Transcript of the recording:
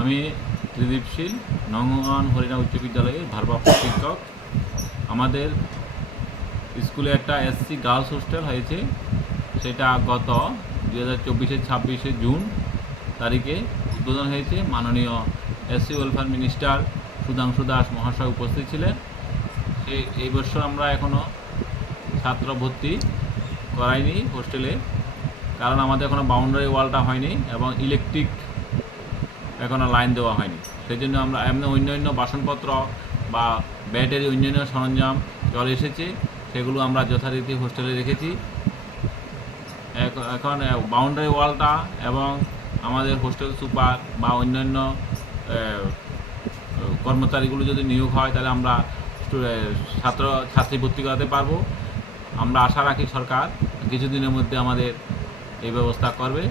আমি ত্রিদীপ শীল নঙ্গন হরিণা উচ্চ বিদ্যালয়ের ভারপ্রাপ্ত শিক্ষক। আমাদের স্কুলে একটা এসসি গার্লস হোস্টেল হয়েছে, সেটা গত দু হাজার চব্বিশে ছাব্বিশে জুন তারিখে উদ্বোধন হয়েছে। মাননীয় SC welfare minister Sudhanshu Das মহাশয় উপস্থিত ছিলেন। এই বছর আমরা এখনও ছাত্র ভর্তি করাইনি হোস্টেলে, কারণ আমাদের এখনও বাউন্ডারি ওয়ালটা হয়নি এবং ইলেকট্রিক এখনও লাইন দেওয়া হয়নি। সেই জন্য আমরা এমনি অন্যান্য বাসনপত্র বা ব্যাটারি অন্যান্য সরঞ্জাম চলে এসেছে, সেগুলো আমরা যথারীতি হোস্টেলে রেখেছি। এখ- এখন বাউন্ডারি ওয়ালটা এবং আমাদের হোস্টেল সুপার বা অন্যান্য কর্মচারীগুলো যদি নিয়োগ হয়, তাহলে আমরা ছাত্র, ছাত্রী ভর্তি করাতে পারব। আমরা আশা রাখি সরকার কিছুদিনের মধ্যে আমাদের এই ব্যবস্থা করবে।